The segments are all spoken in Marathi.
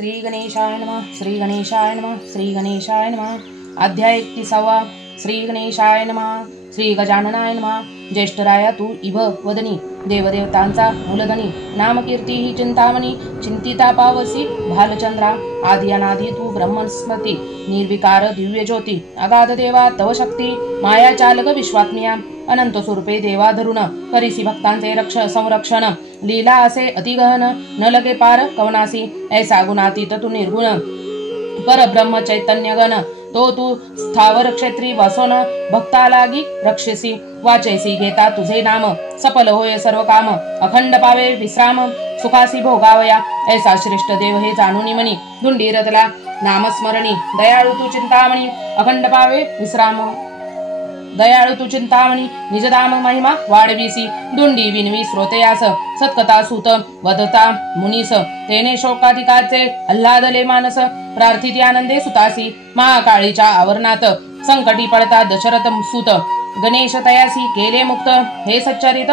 श्री गणेशाय नमः, श्री गणेशाय नमः, श्री गणेशाय नमः। अध्याय 31 श्री गणेशाय नमः। श्री गजाननाय नमः। ज्येष्ठराया तू इव वदनी, देवदेवतांचा मूलधनी, नामकीर्ती ही चिंतामणी, चिंतिता पावसी भालचंद्रा। आदि अनादि तू ब्रह्मस्मृती, निर्विकार दिव्य ज्योती, अगाध देवा तव शक्ती, माया चालक विश्वात्मिया, अनंत स्वरूपे देवा धरुण, करिसी भक्तांचे रक्ष संरक्षण, लीला असे अतिगहन, न लगे पार कवनासी, ऐसा गुणातीत तू निर्गुण, परब्रह्म चैतन्य गण, तो तू स्थावर क्षेत्री वसोन, भक्ता लागी रक्षसी, वाचैसी घेता तुझे नाम, सफल होय सर्व काम, अखंड पावे विश्राम, सुखासी भोगावया, ऐसा श्रेष्ठ देव हे जाणूनी मनी, धुंडी रतला नामस्मरणी, दयाळू तू चिंतामणी, अखंड पावे विश्राम, दयाळू तू चिंतामणी, निजधाम महिमा वाढविसी, दुंडी विनवी श्रोतयास, सत्कथा सूत वदता मुनीस, तेने शोकाधिकाचे आल्हादले मानस, प्रार्थिती आनंदे सुतासी, महाकाळीच्या आवरणात, संकटी पडता दशरथ सूत, गणेश तयासी केले मुक्त, हे सच्चरित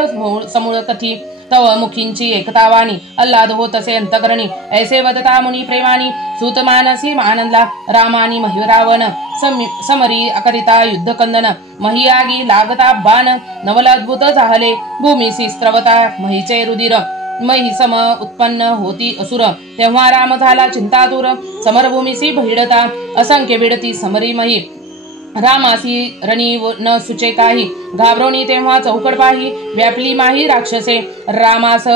समूळ कथी, तव मुखींची एकतावाणी, आल्हाद होत असे अंतकरणी, ऐसे वदता मुनी प्रेमानी, सूत मानसी आनंदला, रामानी महिरावण, समरी अकरिता युद्ध कंदन, महियागी लागता बाण, नवल अद्भुत झाले, भूमीसी स्त्रवता महीचे रुधिर, मही सम उत्पन्न होती असुर, तेव्हा राम झाला चिंतातुर, समरभूमीसी भिडता, असंख्य भिडती समरी मही, रामासी रणी न सुचे काही, घाबरोणी तेव्हा चौकड पाही, व्यापली माही राक्षसे, रामास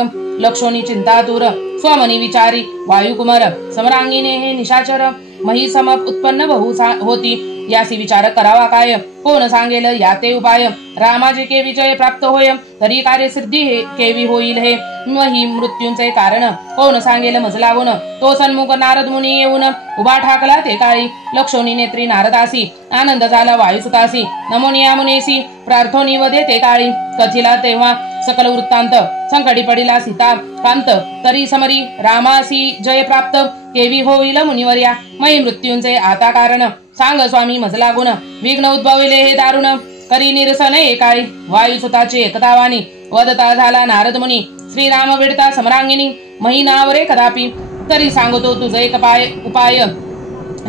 लक्षोनी चिंतातुर, स्वमनी विचारी वायुकुमार, समरांगीने हे निशाचर, मही सम उत्पन्न बहु होती, यासी विचार करावा काय, कोण सांगेल याते उपाय, रामाचे के विजय प्राप्त होय, तरी कार्यसिद्धी केवी होईल हे, मही मृत्यूंचे कारण, कोण सांगेल मजलावून, तो सन्मुख नारद मुनी येऊन, उभा ठाकला ते काळी, लक्षोनी नेत्री नारदासी, आनंद झाला वायुसुतासी, नमोनिया मुनेसी, प्रार्थोनी वदे ते काळी, कथिला तेव्हा सकल वृत्तांत, संकटी पडिला सीता कांत, तरी समरी रामासी जय प्राप्त, केवी होईल मुनिवर्या, मही मृत्यूंचे आता कारण, सांग स्वामी मजला गुण, विघ्न उद्भविले हे दारुण, करी निरसन एकाळी, वायुसुताची एकतावाणी, वदता झाला नारद मुनी, श्रीराम विडता समरांगिनी, मही नावरे कदापि, तरी सांगतो तुझे एक उपाय,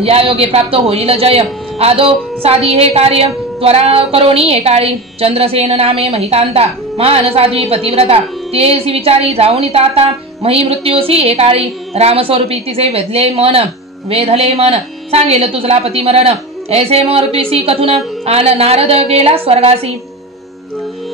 या योगे प्राप्त होईल जय, आदो साधी हे कार्य, त्वरा करोनी एकाळी, चंद्रसेन नामे महिकांता, महान साध्वी पतिव्रता, तेसी विचारी जाऊन ताता, मही मृत्यूसी एकाळी, रामस्वरूपी तिचे वेधले मन, सांगेल तुझला पती मरण, ऐसे मृत्यूसी कथुन, नारद गेला स्वर्गासी,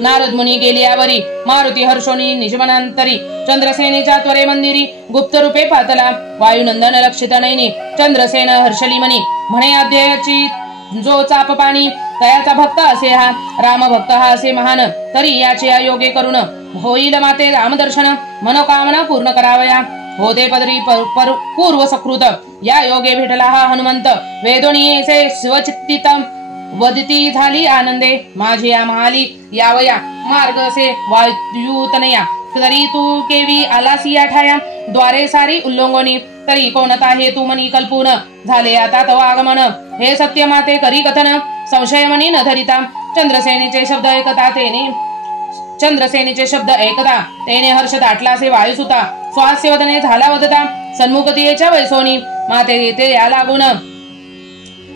नारद मुनी गेली यावरी, मारुती हर्षोनी निजमनांतरी, चंद्रसेनेच्या त्वरे मंदिरी, गुप्त रूपे पातला, वायुनंदन लक्षित नैनी, चंद्रसेन हर्षली मनी, म्हणे अध्ययाची जो चाप पाणी, तयाचा भक्त असे हा, राम भक्त हा असे महान, तरी याचे अयोगे करून, होईल माते रामदर्शन, मनोकामना पूर्ण करावया, होते पदरी पूर्व सकृत, या योगे भेटला हा हनुमंत, वेदोनीचे शिवचित्तित, वदिती झाली आनंदे, माझी या महाली यावया, मार्ग असे वायुतनया, तरी तू केवी आलासी या ठाया, द्वारे सारी उल्लंघनी, तरी कोणता हे तू मनी कल्पून, झाले आता तव आगमन, हे सत्य माते करी कथन, संशय मनी न धरिता, चंद्रसेनेचे शब्द ऐकता तेने हर्ष दाटलासे वायुसुता, स्वास्य वदने झाला वदता, सन्मुखतेच्या वैसोनी, माते येते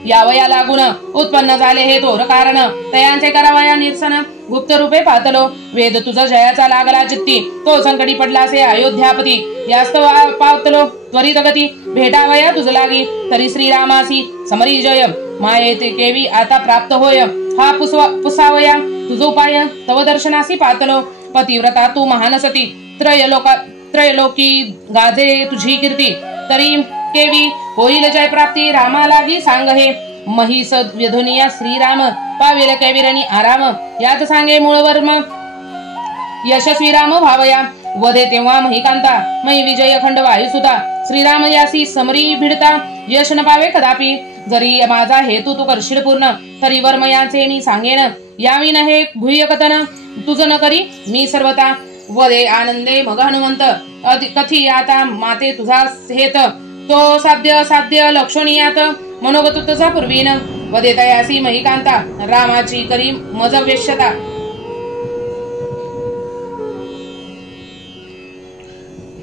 यावया लागून, उत्पन्न झाले हे तोर कारण, तयांचे करावया निरसन, गुप्त रूपे पातलो, वेद तुझा जयाचा लागला चित्ती, तो संकटी पडलासे अयोध्यापती, यास्त पावतलो त्वरित गती, भेटावया तुझ लागी, तरी श्रीरामासी समरी जय, मायेते केवी आता प्राप्त होय, हा पुसावया तुझ उपाय, तव दर्शनासी पातलो, पतिव्रता तू महान सती, त्रयलोकी गाजे तुझी कीर्ती, तरी केवी होईल जय प्राप्ती, रामा लागी सांग हे, महिस व्यधुनिया श्रीराम, पाविल कैविरणी आराम, यात सांगे मूळवर्म, यशस्वी राम भावया, वधे तेव्हा महिकांता, मही विजय खंड वायुसुता, श्रीराम यासी समरी भिडता, यश न पावे कदापि, जरी माझा हेतू तू करशील पूर्ण, तरी वर्म याचे मी सांगेन, यावी न हे गुह्य कथन, तुझ न करी मी सर्वता, वदे आनंदे मग हनुमंत, कथी आता माते तुझा हेत, तो साध्य लक्षणीयात, मनोगत तुझा पूर्वीन, वदे तयासी महिकांता, रामाची करी मज वेश्यता,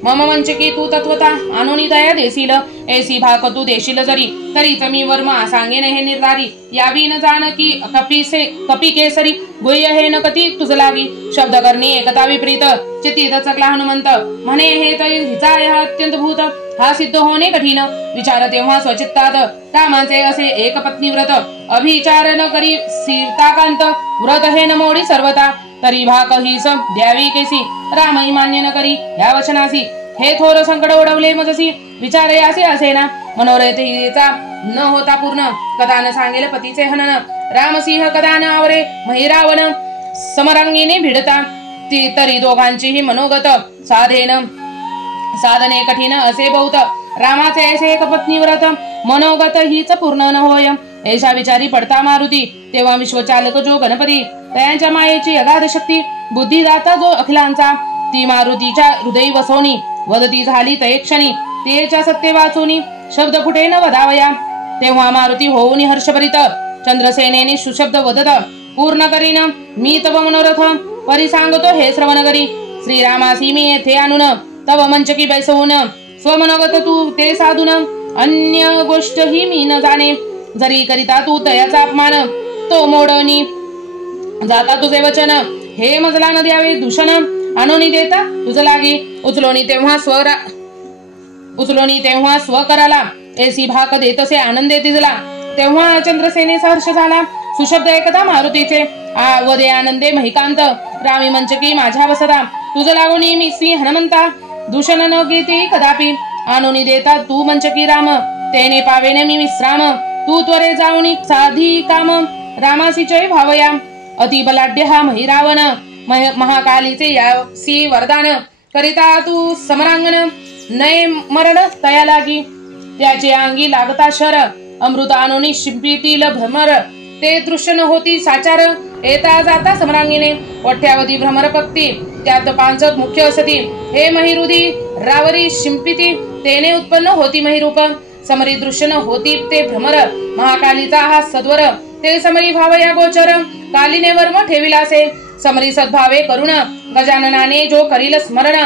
मम मंचकी तू तत्वता आणून दया देशील ऐसी भाक तू देशील जरी तरीच मी वर्मा सांगेन हे निर्धारी यावी न जाण की कपी केसरी गुह्य हे न कती तुझ लागी शब्द करणे एकता विपरीत चित्तीत चकला हनुमंत म्हणे हे तर हिचा अत्यंत भूत हा सिद्ध होणे कठीण विचार तेव्हा स्वचित्तात रामाचे असे एक पत्नी व्रत अभिचार न करी सीताकांत व्रत हे न मोडी सर्वता तरी भाक ही द्यावी केसी रामही मान्य न करी ह्या वचनासी हे थोर संकट ओढवले मजसी विचारे असे असेना मनोरथेचा न होता पूर्ण कथा न सांगेल पतीचे हनन रामसिंह कथा न आवरे महिरावण समरांगीने भिडता ती तरी दोघांचीही मनोगत साधने कठीण असे बहुत रामाचे ऐसे एक पत्नी व्रत मनोगत हीच पूर्ण न होय ऐशा विचारी पडता मारुती तेव्हा विश्वचालक जो गणपती त्यांच्या मायेची अगाध शक्ती बुद्धिदाता जो अखिलांचा ती मारुतीच्या हृदय वसवणी वदती झाली तये क्षणी तेच्या सत्य वाचुनी शब्द फुटे न वदावया तेव्हा मारुती होऊनी हर्षभरित चंद्रसेनेने सुशब्द वदत पूर्ण करीन मी तव मनोरथ परी सांगतो हे श्रवण करी श्रीरामासी मी येथे आणून तव मंचकी बैसवून स्वमनोगत तू ते साधून अन्य गोष्ट ही मी न जाणे जरी करिता तू तयाचा अपमान तो मोडणी जाता तुझे वचन हे मजला न द्यावे दूषण आणून देता तुझ लागी उचलोनी तेव्हा स्व कराला ऐसी भाक देतसे आनंदे तिजला तेव्हा चंद्रसेनेचा हर्ष झाला सुशब्द एकदा मारुतीचे आवदे आनंदे महिकांत रामी मंचकी माझ्या बसता तुझ लागोनी मी श्री हनुमंता दूषण न घेते कदापि आणून देता तू मंचकी राम तेने पावेने मी विश्राम तू त्वरे जाऊनी साधी काम रामासी जय भावया अति बलाढ्य हा महिरावण महाकालीचे यासी वरदान करिता तू समरांगण नये मरण तया लागी त्याचे अंगी लागता शर अमृत आणूनी शिंपीतील भ्रमर ते दृश्य न होती साचार येता जाता समरांगीने वठ्यावधी भ्रमर पक्ती त्यात पांचक मुख्य असती हे महिरुधी रावरी शिंपिती तेने उत्पन्न होती महिरूप समरी दृश्य न होती ते भ्रमर महाकालीचा हा सद्वर ते समरी भाव या गोचर कालीने वर्म ठेविलासे समरी सद्भावे करुण गजाननाने जो करील स्मरण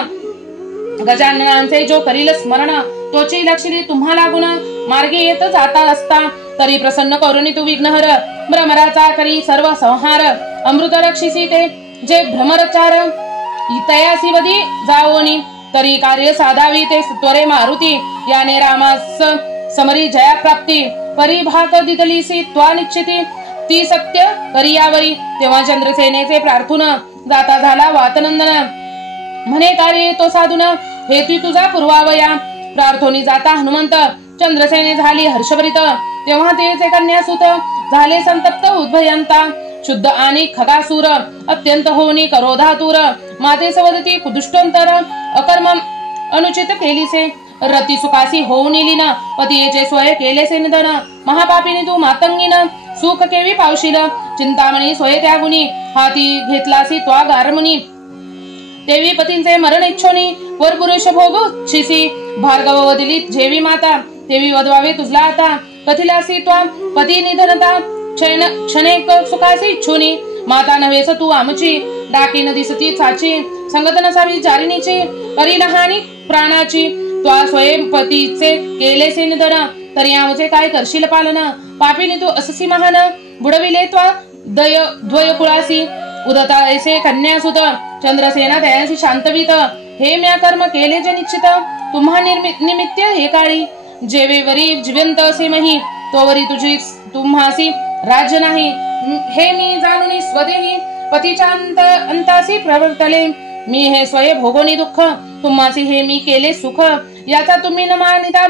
गजाननांचे जो करील स्मरण तोची लक्षणी तुम्हा लागून मार्गे येत जाता असता तरी प्रसन्न करुणी तू विघ्नहर भ्रमराचा करी सर्व संहार अमृत रक्षिसी ते जे भ्रमरचार तयासी वदी जाओनी तरी कार्य साधावी ते त्वरे मारुती याने रामास समरी जया प्राप्ती परिभाग दिदलीसी त्वा निश्चिती ती सत्य करियावरी तेव्हा चंद्रसेनेचे प्रार्थून जाता झाला वातनंदन म्हणे कार्य तो साधून हेतू तुझा पूर्वावया प्रार्थोनी जाता हनुमंत चंद्रसेने झाली हर्षभरित तेव्हा तेचे कन्यासुत झाले संतप्त उद्भयंता शुद्ध आणि खगासूर अत्यंत होनी करोधातूर माते सवदती कुदुष्टंतर अकर्म अनुचित केलीसे रती सुखासी होऊन लीन पतीचे स्वय केलेसे निधन महापापिनी तू मातंगीन सुख केवी पावशील चिंतामणी स्वय त्यागुनी हाती घेतलासी त्वा गारमुनी देवी पतींचे मरण इच्छोनी वर पुरुष भोग छिसी भार्गव वदिली जेवी माता देवी वधवावे तुझला आता कथिलासी त्वा पती निधनता क्षणेक सुखासी इच्छोनी माता नव्हेस तू आमची डाकी न दिसती चाची संगत नसावी जारिनीची करी लहानी प्राणाची त्वा स्वयं पतीचे केलेसे निधन तरी आमचे काय करशील पालन पापिनी तू अससी महान बुडविले त्वा द्वय कुळासी उदता ऐसे कन्यासुत चंद्रसेना दयांसी शांतवीत हे म्या कर्म केले जे निश्चित तुम्हा निमित्त हे काळी जेवेवरी जिवंत असे मही तोवरी तुझी तुम्हासी राज्य नाही हे मी जाणून स्वदेही पतीच्या अंतासी प्रवर्तले मी हे स्वय भोगोनी दुःख तुम्हासी हे मी केले सुख याचा तुम्ही न मानिता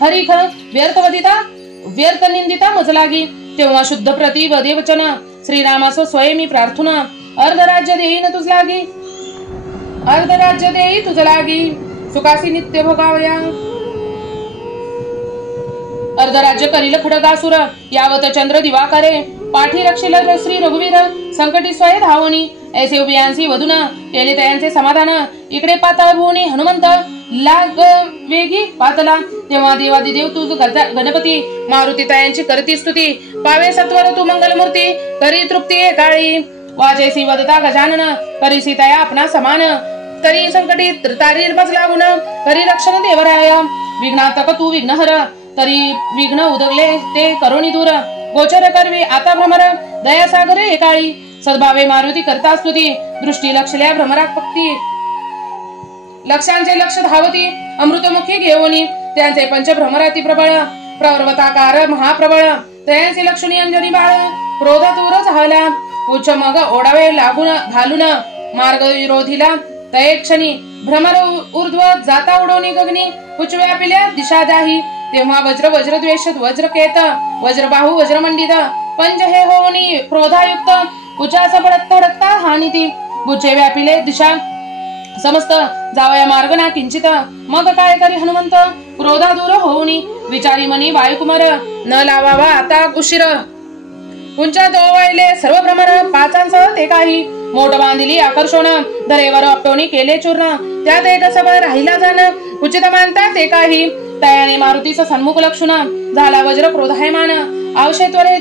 हरिख व्यर्थ निंदिता मजलागी तेव्हा शुद्ध प्रति वदे वचन श्रीरामास स्वय मी प्रार्थना अर्धराज्य देईन तुझ लागी अर्धराज्य देई तुझ लागी सुखासी नित्य भोगावया अर्धराज्य करील खडगासुर यावत चंद्र दिवाकरे पाठी रक्षिल श्री रघुवीर संकटी स्वय धावणी ऐसे उभयांसी वधून केले तयांचे समाधान इकडे पाताळ भुवनी हनुमंत लाग वेगी पातला तेव्हा देवादिदेव तुझ गणपती मारुती तयांची करती स्तुती पावे सत्वर तू मंगलमूर्ती करी तृप्ती काळी वाजेसी वदता गजानन करी सीताया आपणा समान तरी संकटित तारी लागून करी रक्षण देवराय विघ्नातक तू विघ्नहर तरी विघ्न उदगले ते करुणी दूर गोचर करवी आता भ्रमर दयासागर एकाळी सद्भावे मारुती करता स्तुती दृष्टी लक्षल्या भ्रमरात पक्ती लक्षांचे लक्ष धावती अमृतमुखी घेऊनी त्यांचे पंचभ्रमराती प्रबळ प्रवर्वताकार महाप्रबळ त्यांचे लक्षणी अंजनी बाळ क्रोध दूर झाला उच्च मग ओढावे लागून घालून मार्ग विरोधीला तये क्षणी भ्रमर ऊर्ध्व जाता उडवणी गगनी उच्च व्यापिल्या दिशा दाही तेव्हा वज्र वज्रद्वेष वज्रकेत वज्रबाहू वज्रमंडित पंज हे होनी क्रोधायुक्त उच्चास पडत धडकता हानिती बुचे व्यापिले दिशा समस्त जावया मार्ग ना किंचित मग काय करी हनुमंत क्रोधा दूर होऊनी विचारी मनी वायुकुमार न लावावा आता उशीर उंचा दोवळले सर्व भ्रमर पाचांसह ते काही मोठ बांधिली आकर्षण दरेवर आपटोनी केले चूर्ण त्यात एक सभा राहिला जाण उचित मानता ते काही तयाने मारुतीचं सन्मुख लक्षण झाला वज्र क्रोधायमान आवशेत्वरे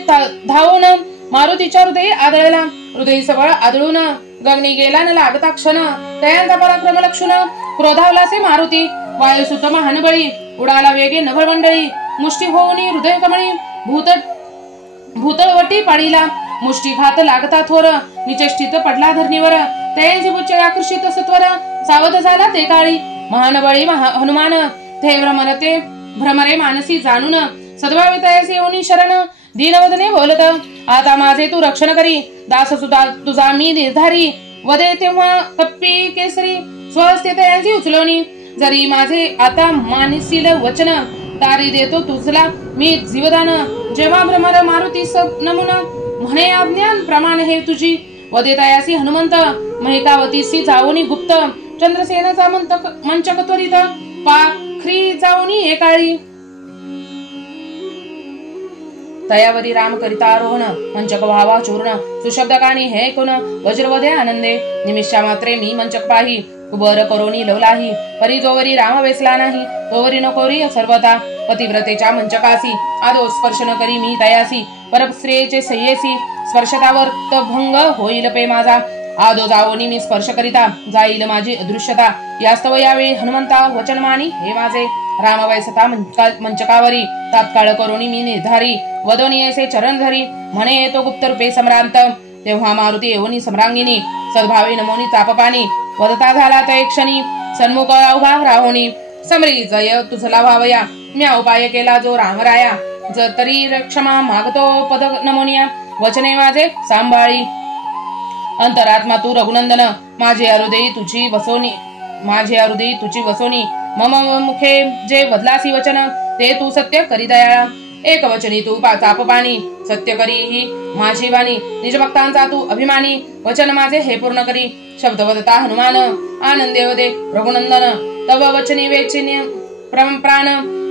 धावून मारुतीच्या हृदयी आदळला हृदयी सबळ आदळून गगनी गेला न लागता क्षण तयांचा पराक्रम लक्षण क्रोधावलासे मारुती वायुसुत महानबळी उडाला वेगे नभर मंडळी मुष्टी होऊनी हृदय कमळी भूतळवटी पाडीला मुष्टीघात लागता थोर निचेष्टित पडला धरणीवर तयांची बुच्चे आकर्षित सत्वर सावध झाला ते काळी महानबळी हनुमान ते भ्रमरे मानसी जाणून सद्भावे तयासी येऊनी शरण दीनवदने बोलत आता माझे तू रक्षण करी दास सुद्धा तुझा मी निर्धारी वदे तेव्हा कप्पी केसरी स्वस्ते तयांची उचलवणी जरी माझे आता मानसील वचन तारी देतो तुझला मी जीवदान जेव्हा भ्रमर मारुती नमुन म्हणे आज्ञान प्रमाण हे तुझी वदे तयासी हनुमंत महिकावतीसी जाऊनी गुप्त चंद्रसेनाचा मंचक त्वरित पाखरी जाऊनी एकाळी तयावरी राम करिता आरोहण मंचक व्हावा चूर्ण सुशब्द कानी हे कोण वज्रवदे आनंदे निमिषा मात्रे मी मंचक पाही उबर करोनी लवलाही परी जोवरी राम वेसला नाही तोवरी नकोरी सर्वता पतिव्रतेच्या मंचकासी आदो स्पर्श न करी मी तयासी परस्त्रेचे सय्येसी स्पर्शतावर भंग होईल पे माझा आदो जावोनी मी स्पर्श करिता जाईल माझी अदृश्यता यास्तव यावेळी हनुमंता वचन मानी हे माझे राम वैसता मंचकावरी तात्काळ करोनी मी निर्धारी वदोनी ऐसे चरण धरी म्हणे येतो गुप्त रूपे सम्रांत तेव्हा मारुती येऊनी सम्रांगिनी सद्भावे नमोनी तापपानी वदता झाला तय क्षणी सन्मुख अवघा राहोनी समरी जय तुझला भावया म्या उपाय केला जो रामराया जर तरी क्षमा मागतो पद नमोनिया वचने माझे सांभाळी अंतरात्मा तू रघुनंदन माझे हृदयी तुझी वसोनी मम मुखे जे वदलासी वचन ते तू सत्य करी दयाळा एक वचनी तू तापपानी सत्य करी ही माझी वाणी निज भक्तांचा तू अभिमानी वचन माझे हे पूर्ण करी शब्द वदता हनुमान आनंदे वदे रघुनंदन तव वचनी वेचिन्य प्राण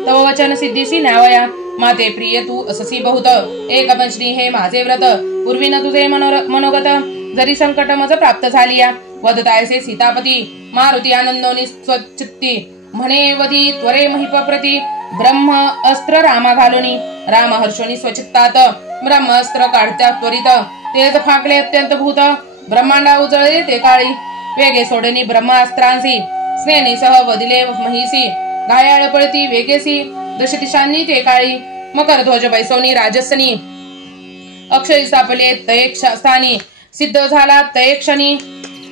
तव वचन सिद्धीसी न्यावया माते प्रिय तू अससी बहुत एक पंचनी हे माझे व्रत पूर्वी न तुझे मनोगत जरी संकट मज प्राप्त झालिया वदतायसे सीतापती मारुती आनंदोनी स्वचित्ती म्हणे वदी त्वरे महिपप्रती ब्रह्म अस्त्र रामा घालोनी राम हर्षोनी स्वचित्तात ब्रह्म अस्त्र काढत्या त्वरित तेज फाकले अत्यंत भूत ब्रह्मांडा उजळले ते काळी वेगे सोडणी ब्रह्मास्त्रांसी स्नेनीसह वदिले महिसी घायाळ पळती वेगेसी दशदिशांनी ते काळी मकर ध्वज बैसवनी राजसनी अक्षरी सापले तये स्थानी सिद्ध झाला तये क्षणी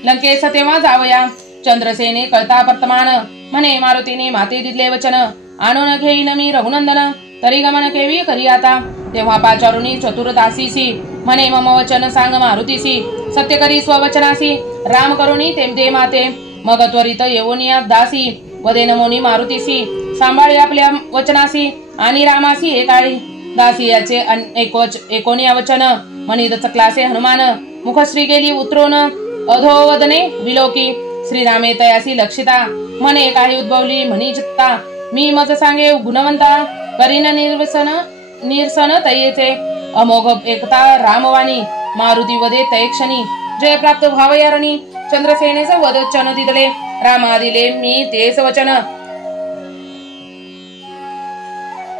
लंकेस तेव्हा जावया चंद्रसेने कळता वर्तमान म्हणे मारुतीने माते दिले वचन आणून घेईन मी रघुनंदन तरी गमन केवी करी आता तेव्हा पाचारुनी चतुर्दासीसी म्हणे मम वचन सांग मारुतीसी सत्य करी स्ववचनासी राम करुणी ते माते मग त्वरित येऊनिया दासी वदे नमोनी मारुतीसी सांभाळी आपल्या वचनासी आणि रामासी एकाळी दासी याचे एकोनिया वचन मनिद चकलासे हनुमान मुखश्री गेली उतरून अधोवदने विलोकी श्रीरामे तयासी लक्षिता म्हणे काही उद्भवली म्हणी चित्ता मी मज सांगे गुणवंता करीन निरसन तयेचे अमोघ एकता रामवाणी मारुती वदे तये क्षणी जय प्राप्त भावयारणी चंद्रसेनेचं वदचन दिदले रामा दिले मी तेच वचन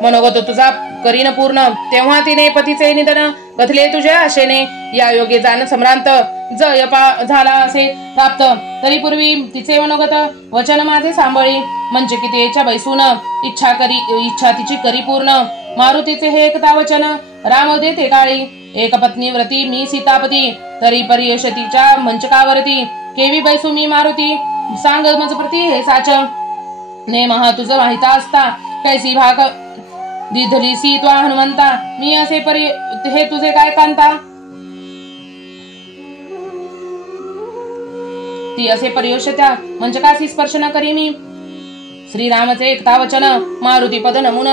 मनोगत तुझा करीन पूर्ण तेव्हा तिने पतीचे निधन कथले तुझ्या आशेने या योगे जाण सम्रांत जय झाला असे प्राप्त तरी पूर्वी तिचे मनोगत वचन माझे सांभाळी म्हणजे की तिच्या बैसून इच्छा तिची करी पूर्ण मारुतीचे हे एकता वचन राम देते काळी एक पत्नी व्रती मी सीतापती तरी परियशतीच्या मंचकावरती केवी बैसू मी मारुती सांग मज प्रती हे साच ने महा तुझं माहिता असता कैसी भाग दिधलीसी त्वा हनुमंता मी असे परी हे तुझे काय कांता ती असे परियोषत्या मंचकासी स्पर्श न करी मी श्रीरामचे एकता वचन मारुती पद नमुन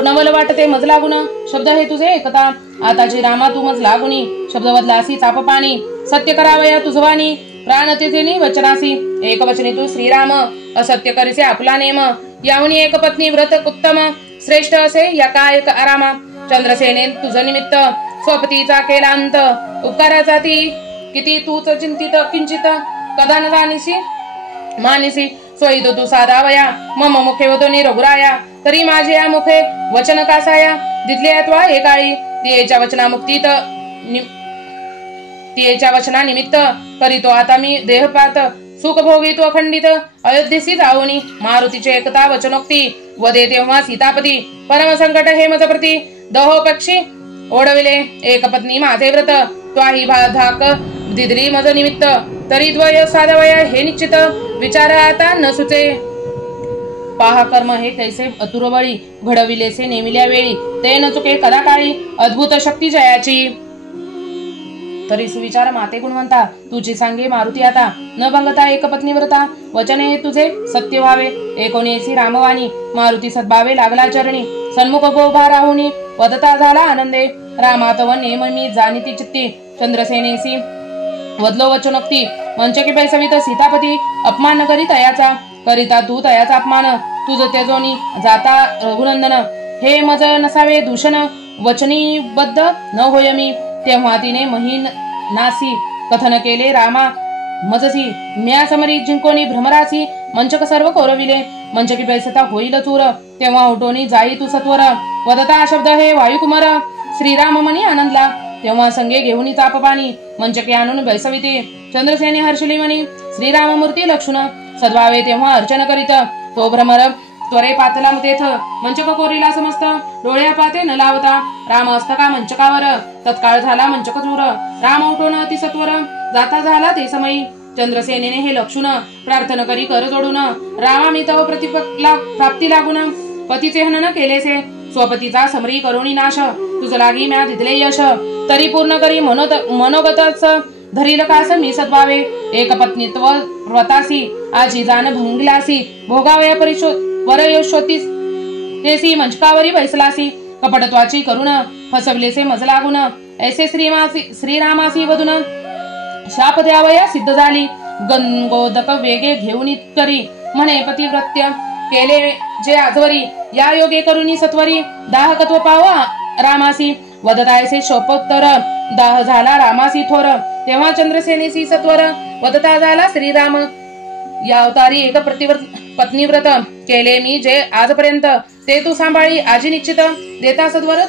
नवल वाटते मज लागुन शब्द हे तुझे एकता आताची रामा तू मज लागुनी शब्द बदलासी चाप पाणी सत्य करावया तुझवानी प्राण तेजेनी वचनासी एक वचनी तू श्रीराम असत्य करीसे आपला नेम याहुनी एक पत्नी व्रत उत्तम श्रेष्ठ असे या काय एक आरामा चंद्रसेने तुझ निमित्त स्वपतीचा केला अंत उपकाराचा ती किती तूच चिंतित किंचित कदा न जाणीसी मानिसी सोयी तू साधावया मम मुखे वदोनी रघुराया तरी माझे या मुखे वचन कासाया दिदले अथवा एकाळी तियेच्या वचना मुक्तीत तियेच्या वचना निमित्त करीतो आता मी देहपात सुख भोगितो अखंडित अयोध्येसी जाऊनी मारुतीचे एकता वचनोक्ती वदे तेव्हा सीतापती परम संकट हे मज प्रती दहो पक्षी ओढविले एक पत्नी माझे व्रत त्वाही धाक दिदली मज निमित्त तरी द्वय साधवया हे निश्चित विचार आता न सुचे पाहा कर्म हे कैसे अतुरबळी घडविलेसे नेमिल्या वेळी ते न चुके कदा काळी अद्भुत शक्ती जयाची तरी सुविचार माते गुणवंता तुझी सांगे मारुती आता न भंगता एक पत्नी व्रता वचने हे तुझे सत्य व्हावे एकोणीसी रामवाणी मारुती सद्भावे लागला चरणी सन्मुख गोभा राहुनी वदता झाला आनंदे रामातव नेम मी जाणीती चित्ती चंद्रसेनेसी वदलो वचनोक्ती मंचकी पैसवित सीतापती अपमान न करी तयाचा करिता तू तयाचा अपमान तुझ तेजोनी जाता रघुनंदन हे मज नसावे दूषण वचनीबद्ध न होय मी तेव्हा तिने महीन नासी कथन केले रामा मजसी म्या समरी जिंकोनी भ्रमरासी मंचक सर्व कोरविले मंचकी पैसता होईल चूर तेव्हा उठोनी जाई तू सत्वर वदता शब्द हे वायुकुमार श्रीराम मनी आनंदला तेव्हा संगे घेऊन चाप पाणी मंचके आणून बैसविते चंद्रसेने हर्षली मनी श्रीराम मूर्ती लक्षुण सद्भावे तेव्हा अर्चन करीत तो भ्रमर त्वरे पातला तेथ मंचक कोरीला समस्त डोळ्या पाते न लावता राम हस्तका मंचकावर तत्काळ झाला मंचक चूर राम उठून अति सत्वर जाता झाला ते समयी चंद्रसेनेने हे लक्षुण प्रार्थना करी कर जोडून रामा मी तव प्राप्ती लागून पतीचे हनन केलेसे स्वपतीचा समरी करुणी नाश तुझ लागी म्या दिदले यश तरी पूर्ण करी मनोगतच धरील कास मी सद्भावे एक पत्नीत्व व्रतासी आजी जाण भंगलासी भोगावया वरयोशोतीस तेसी मंचकावरी बैसलासी कपटत्वाची करुण फसवलेसे मज लागून ऐसे श्रीरामासी वदून शाप द्यावया सिद्ध झाली गंगोदक वेगे घेऊन करी म्हणे पतिव्रत्य केले जे आजवरी या योगे करुणी सत्वरी दाहकत्व पावा रामासी वदतायसे शोपोत्तर दाह झाला रामासी थोर तेव्हा चंद्रसेनेसी सत्वर वदता झाला श्रीराम या अवतारी एक पत्नीव्रत केले मी जे आजपर्यंत ते तू सांभाळी आजी निश्चित देता सद्वर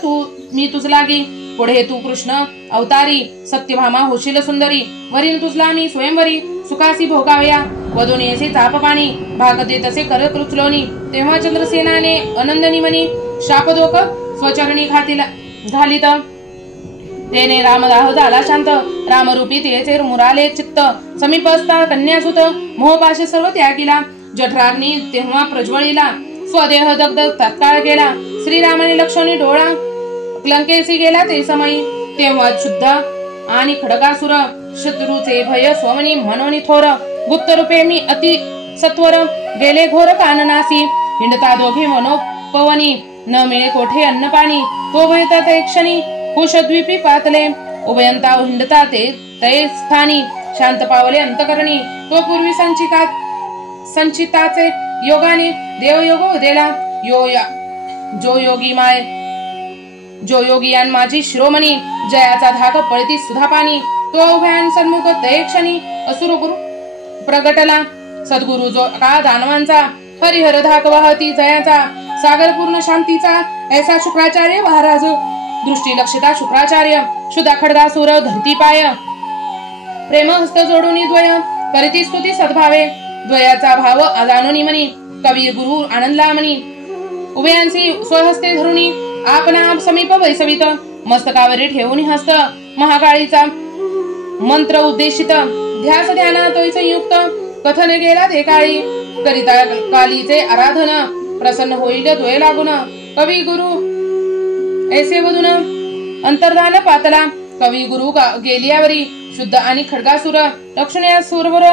मी तुझ लागी पुढे तू कृष्ण अवतारी सत्यभामा होशील सुंदरी वरील तुझला मी स्वयंवरी सुखासी भोगावया वधुनेसी चाप पाणी भाग देत असे कर कृचलोनी तेव्हा चंद्रसेनाने अनंदनी मनी शापदोक स्वचरणी घालित तेने रामदाह झाला शांत रामरूपी तेचे मुराले चित्त समीप असता कन्यासुत मोहपाशे सर्व त्यागिला जठराग्नी तेव्हा प्रज्वळीला स्वदेह दग्ध तत्काळ केला श्रीरामाने लक्षणी डोळा लंकेसी गेला ते समयी तेव्हा शुद्ध आणि खडगासुर शत्रूचे भय स्वमनी मनोनी थोर गुप्त रूपे मी अति सत्वर गेले घोर काननासी हिंडता दोघे मनोपवनी न मिळे कोठे अन्न पाणी तो भयता ते क्षणी कुशद्वीपी पातले उभयंता हिंडता ते तये स्थानी शांत पावले अंतकरणी तो पूर्वी संचिताचे योगाने देवयोग उदेला जो योगियान माझी शिरोमणी जयाचा धाक पळती सुधा पाणी तो उभयान सन्मुख तये क्षणी असुर गुरु प्रगटला सद्गुरु जो का दानवांचा हरिहर धाक वाहती जयाचा सागर पूर्ण शांतीचा ऐसा शुक्राचार्य महाराज दृष्टी लक्षिता शुक्राचार्य शुद्धा खड्गासुर धरती पाय प्रेम हस्त जोडून द्वय करीती स्तुती सद्भावे द्वयाचा भाव जाणून मनी कवी गुरु आनंदला मनी उभयांसी स्वहस्ते धरुणी आपणा समीप वैसवित मस्तकावरी ठेवून हस्त महाकाळीचा मंत्र उद्देशित ध्यास ध्यानातोय युक्त कथन गेला ते काळी करिता कालीचे आराधन प्रसन्न होईल द्वय लागून कवी गुरु ऐसे वदून अंतर्धान पातला कवी गुरु गेलियावरी शुद्ध आणि खड्गासुर लक्षण्या सुरवर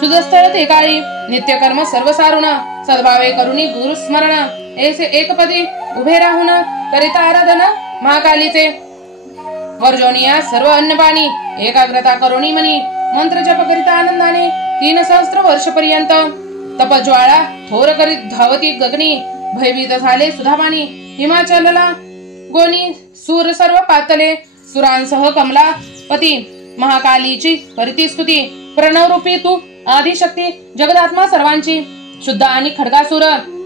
शुद्ध स्थळ ते काळी नित्य कर्म सर्व सारुण सद्भावे करुणी गुरु स्मरण ऐसे एकपदी उभे राहून करिता आराधना महाकालीचे वर्जोनिया सर्व अन्नपाणी एकाग्रता करुणी मनी मंत्र जप करिता आनंदाने 3 सहस्त्र वर्ष पर्यंत तपज्वाळा थोर करीत धावती गगनी भयभीत झाले सुधापाणी हिमाचलला गोनी सूर सर्व पातले सुरांसह कमलापती महाकालीची करीती स्तुती प्रणवरूपी तू आदिशक्ती जगदात्मा सर्वांची शुद्ध आणि खड्गासुर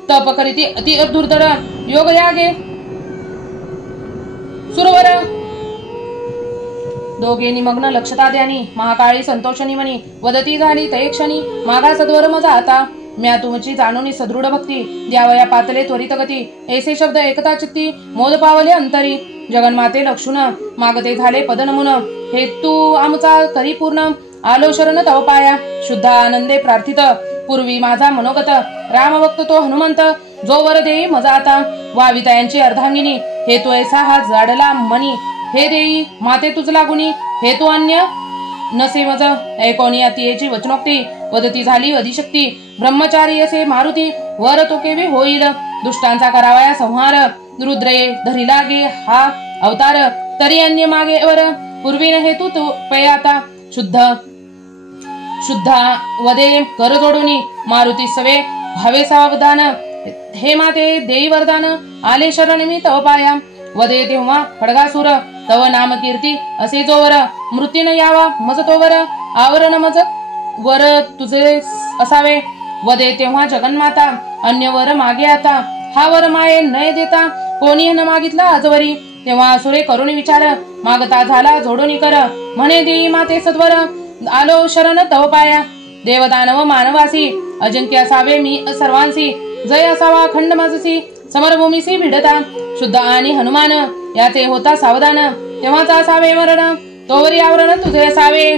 तप करीती अति दुर्धर योग यागे सुरवर दोघे निमग्न लक्षता द्यानी महाकाळी संतोषणी म्हणी वदती झाली तय क्षणी मागा सद्वर मजा आता म्या तुमची जाणून सदृढ भक्ती द्यावया पातले त्वरित गती ऐसे शब्द एकता चित्ती मोद पावले अंतरी जगन्माते लक्षुण मागते झाले पद नमुन हे तू आमचा करी पूर्ण आलो शरण तव पाया शुद्ध आनंदे प्रार्थित पूर्वी माझा मनोगत राम भक्त तो हनुमंत जो वर देई मजा आता वावितायांची अर्धांगिनी हे तो ऐसा हा जाडला मनी हे देई माते तुझ लागुनी हे तो अन्य नसे मज ऐकोनी अतियेची वचनोक्ती वदती झाली अधिशक्ती ब्रह्मचारी असे मारुती वर तो केवी होईल दुष्टांचा करावया संहार रुद्रे धरी लागे हा अवतार तरी अन्य मागे वर पूर्वीन हेतू तो पयाता शुद्ध वदे कर जोडूनी मारुती सवे भावे सावधान हे माते देई वरदान आले शरण मी तव पाया वदे तेव्हा खड्गासुर तव नाम कीर्ती असे जोवर मृत्यून यावा मज तोवर आवरण मज वर तुझे असावे वदे तेव्हा जगन्माता अन्य वर मागे आता हा वर माये नय देता कोणी न मागितला आजवरी तेव्हा असुरे करून विचार मागता झाला जोडून कर म्हणे देई माते सद्वर आलो शरण तव पाया देवदानव मानवासी अजिंक्य असावे मी सर्वांसी जय असावा अखंड माझसी समरभूमीसी भिडता शुद्ध आणि हनुमान याचे होता सावधान तेव्हाच असावे मरण तोवरी आवरण तुझे असावे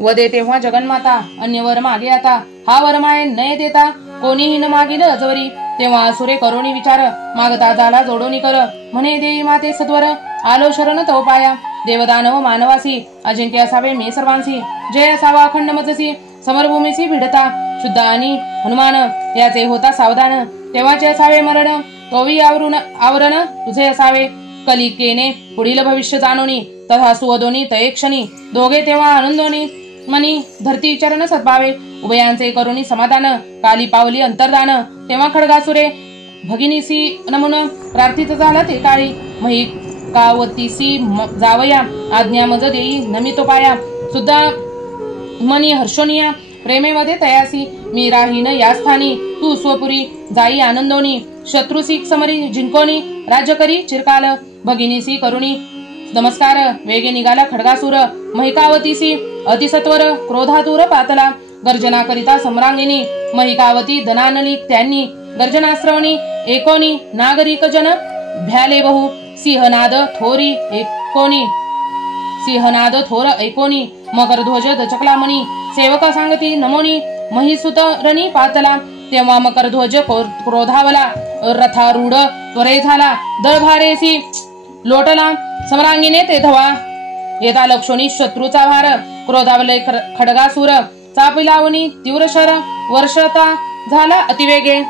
वदे तेव्हा जगन्माता अन्य वर मागे आता हा वर माये नय देता कोणीही न मागिल अजवरी तेव्हा असुरे करुणी विचार मागता झाला जोडोनी कर म्हणे देई माते सत्वर आलो शरण तव पाया देवदानव मानवासी अजिंक्य असावे मी सर्वांसी जय असावा अखंड मजसी समरभूमीसी भिडता शुद्ध आणि हनुमान याचे होता सावधान तेव्हाचे असावे मरण तोवी आवरण तुझे असावे कलिकेने पुढील भविष्य जाणोनी तथा सुवदोनी तयक्षणी दोघे तेव्हा आनंदोनी मनी धरती चरण सद्भावे उभयांचे करुणी समाधान काली पावली अंतर्दान तेव्हा खड्गासुरे भगिनीसी नमुन प्रार्थित झाला ते काळी मही कावतीसी जावया आज्ञा मज देई नमितो पाया सुद्धा मनी हर्षोनिया प्रेमेमध्ये तयासी मी राहीन या स्थानी तू स्वपुरी जाई आनंदोनी शत्रुसी समरी जिंकोनी राज्य करी चिरकाल भगिनीसी करुणी नमस्कार वेगे निघाला खड्गासुर महिकावतीसी अतिसत्वर क्रोधातुर पातला गर्जना करिता सम्रांगिनी महिकावती दनानली त्यांनी गर्जनाश्रवणी एकोनी नागरिक जन भ्याले बहु सिंहनाद थोरी एकोनी सिंहनाद थोर ऐकोनी मकर ध्वज दचकला मणी सेवक सांगती नमोनी महिसुत रणी पातला तेव्हा मकर ध्वज क्रोधावला रथारूढ त्वरे झाला दळभारेसी लोटला सम्रांगीने ते धवा येता लक्षोनी शत्रूचा भार क्रोधावले खड्गासुर चापिलावणी तीव्र शर वर्षता झाला अतिवेगे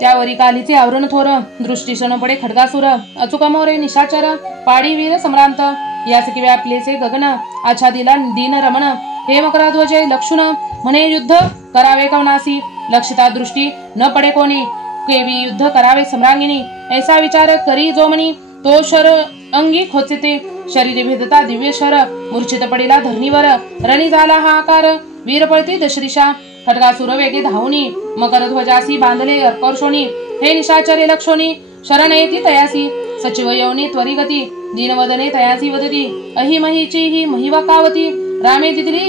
त्यावरी कालीचे आवरण थोर दृष्टीशन पडे खड्गासुर अचुक मोरे निशाचर पाडी वीर सम्रांत यास किव्या आपलेसे गगन आच्छादिला दीन रमण हे मकराध्वजे लक्षुण म्हणे युद्ध करावे कवनासी लक्षिता दृष्टी न पडे कोणी केवी युद्ध करावे सम्रांगिनी ऐसा विचार करी जो मनी तो शर अंगी खोचते शरीर भेदता दिव्य शर मूर्छित पडिला धरणीवर रणी झाला हा आकार वीर पळती दशदिशा खड्गासुर वेगे धावणी मकर ध्वजासी बांधले अर्कर्षोणी हे निशाचर्य लक्षोनी शरण येती तयासी सचिव यवनी त्वरिगती दीनवदने तयासी वदती अहिमहीची ही महिवकावती रामे तिथली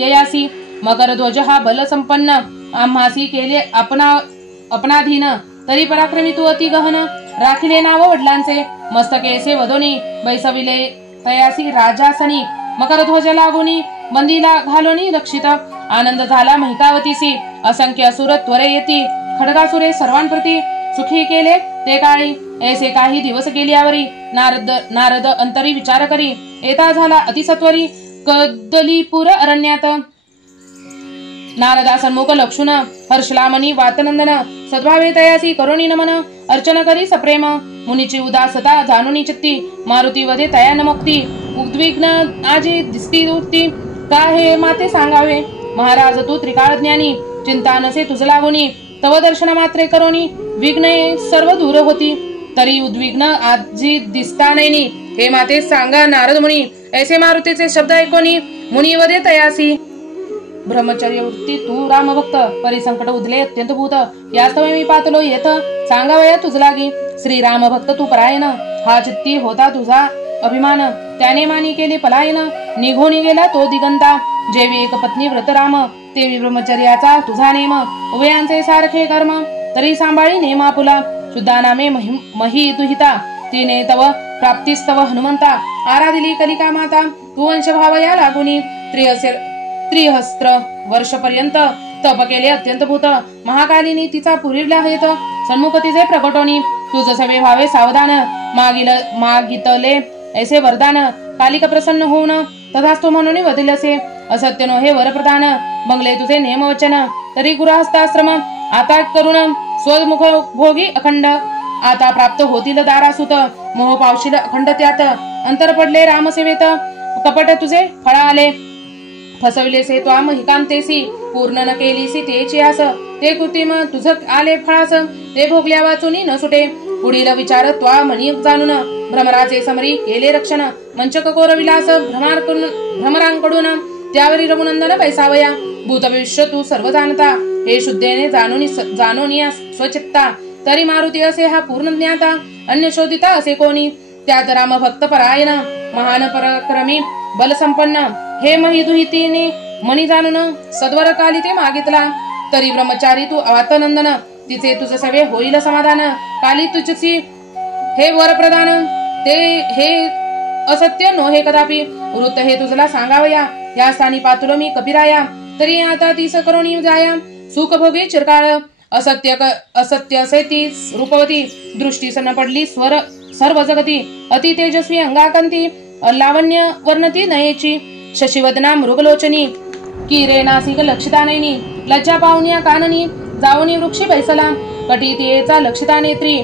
ययासी मकरध्वज हा बल संपन्न आम्हासी केले अपनाधीन तरी पराक्रमी तू अति गहन राखिले नाव वडिलांचे मस्तकेसे वदोनी बैसविले तयासी राजासनी मकरध्वज लागोनी बंदीला घालोनी रक्षित आनंद झाला महिकावतीसी असंख्य असुर त्वरे येती खडगासुरे सर्वांप्रती सुखी केले ते काळी ऐसे काही दिवस गेल्यावरी नारद अंतरी विचार करी येता झाला अतिसत्वरी कदलीपूर अरण्यात नारदा सन्मुख लक्षुण हर्षलामणी वातनंदन सद्भावे तयासी करुणी नमन अर्चन करी सप्रेम मुनीची उदासता जाणुनी चित्ती मारुती वदे तया नमुक्ती उद्विग्न आजी दिसती उठती का हे माते सांगावे महाराज तू त्रिकाळ ज्ञानी चिंता नसे तुझ लागोनी तव दर्शन मात्रे करोनी विघ्ने सर्व दूर होती तरी उद्विग्न आजी दिसता नैनी हे माते सांगा नारद मुनी ऐसे मारुतीचे शब्द ऐकोनी मुनी वदे तयासी ब्रह्मचर्य वृत्ती तू रामभक्त परिसंकट उदले अत्यंत भूत यास्तव मी पातलो येत सांगावया तुझ लागी श्रीराम भक्त तू परायण हा चित्ती होता तुझा अभिमान त्याने मानी केले पलायन निघून गेला तो दिगंता जेवी एक पत्नी व्रत राम तेवी ब्रह्मचर्याचा तुझा नेम उभयांचे सारखे कर्म तरी सांभाळी नेमा पुला शुद्धा नामे मही दुहिता तिने तव प्राप्तीस्तव हनुमंता आराधिली कलिका माता तू अंशभावया लागुनी त्रिहस्त्र वर्षपर्यंत तप केले अत्यंत भूत महाकालीनी तिचा पुरीला हेत सन्मुख तिचे प्रकटोनी तुझ सवे भावे सावधान मागितले ऐसे वरदान कालिका प्रसन्न होऊन तथास्तु म्हणून वदिलसे असत्य नो हे वरप्रदान बंगले तुझे नेमवचन तरी गृहस्थाश्रम आता करुण स्वमुख भोगी अखंड आता प्राप्त होतील दारासुत मोह पावशील अखंड त्यात अंतर पडले रामसेवेत कपट तुझे फळा आले फसविलेसे त्वा महिकांतेसी पूर्ण न केलीसी तेची आस ते कृत्रिम तुझ आले फळास ते भोगल्या वाचुनी न सुटे पुढील विचार त्वा मनी जाणून भ्रमराचे समरी केले रक्षण मंचक कोर विलास भ्रमरांकडून त्यावरी रघुनंदन पैसावया भूतभविष्य तू सर्व जाणता हे शुद्धेने जाणून स्वचित्ता तरी मारुती असे हा पूर्ण ज्ञाता अन्य शोधिता असे कोणी त्यात राम भक्त परायण महान पराक्रमी बल संपन्न हे महिदुहितीने मनी जाणून सद्वर काली ते मागितला तरी ब्रह्मचारी तू अवातनंदन तिचे तुझ सवे होईल समाधान काली तुझची हे वरप्रदान ते हे असत्य नो हे कदापि वृत्त हे तुझला सांगावया या स्थानी पातुलो मी कपिराया तरी आता तीस करुणी जाया सुख भोगे चिरकाळ असत्य असे ती रूपवती दृष्टी सन्न पडली स्वर सर्व जगती अति तेजस्वी अंगाकांती लावण्य वर्णती नयेची शशिवदना मृगलोचनी किरे नासिक लक्षिता नयनी लज्जा पाहुनिया काननी जावनी वृक्षी बैसला कटितेचा लक्षिता नेत्री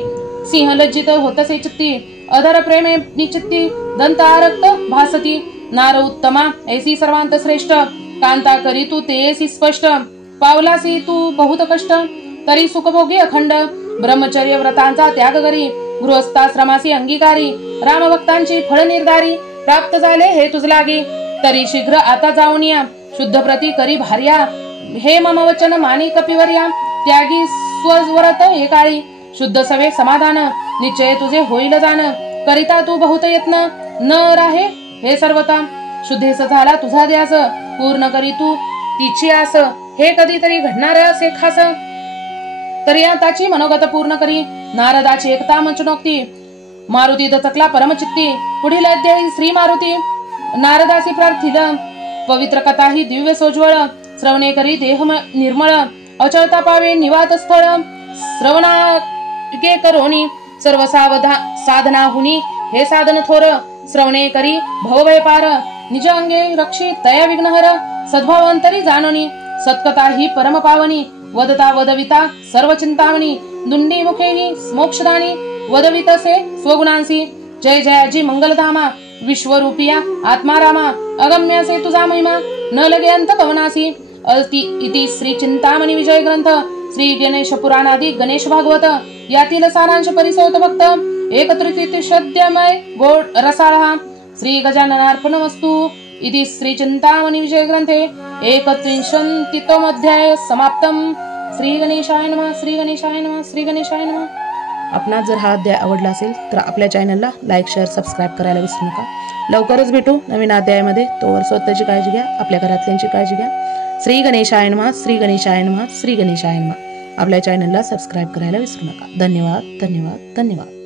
सिंह लज्जित होतसे चित्ती अधर प्रेमे निचित्ती दंतारक्त भासती नार उत्तमा ऐसी सर्वांत श्रेष्ठ कांता करी तू तेसी स्पष्ट पावलासी तू बहुत कष्ट तरी सुखभोगी अखंड ब्रह्मचर्य व्रतांचा त्याग करी गृहस्थाश्रमासी अंगीकारी रामभक्तांची फळ निर्धारी प्राप्त झाले हे तुझ लागी तरी शीघ्र आता जाऊन या शुद्ध प्रती करी भार्या हे मम वचन मानी कपिवर्या त्यागी स्वरत एकाळी शुद्ध सवे समाधान निश्चय तुझे होईल जाण करिता तू बहुत यत्न न राहे हे सर्वता शुद्धेस झाला तुझा ध्यास पूर्ण करी तू तिची आस हे कधीतरी घडणार असे खास तरी आताची मनोगत पूर्ण करी नारदाची एकता मंचनोक्ती मारुती दचकला परमचित्ती पुढील अध्यायी श्री मारुती नारदासी प्रार्थिल पवित्र कथा ही दिव्य सोज्वळ श्रवणे करी देह निर्मळ अचळता पावे निवात स्थळ श्रवणाके करोनी सर्व साधना हुनी हे साधन थोर श्रवणे करी भवभय पार निज अंगे रक्षी तया विघ्नहर सद्भावंतरी जाणोनी सत्कथा ही परम पावनी वदता वदविता सर्व चिंतामणी दुंडी मुखेही मोक्षदानी वदवितसे स्वगुणांसी जय जयाजी मंगलधामा विश्वरूपिया आत्मा रामा अगम्यसे तुझा महिमा न लगे अंत कवनासी इति श्री चिंतामणी विजय ग्रंथ श्री गणेश पुराणादि गणेश भागवत यातील सारांश परिसोत भक्त एकत्रितमय गोड रसाळा श्री गजाननार्पणमस्तु इति श्री चिंतामणी विजय ग्रंथे 31 अध्याय समाप्तम्। श्री गणेशाय नमः श्री गणेशाय नमः श्री गणेशाय नमः. आपणास जर हा अध्याय आवडला असेल तर आपल्या चॅनलला लाईक शेअर सबस्क्राईब करायला विसरू नका. लवकरच भेटू नवीन अध्यायामध्ये. तोवर स्वतःची काळजी घ्या, आपल्या घरातल्यांची काळजी घ्या. श्री गणेशाय नमः श्री गणेशाय नमः श्री गणेशाय नमः. आपल्या चॅनलला सबस्क्राईब करायला विसरू नका. धन्यवाद धन्यवाद धन्यवाद.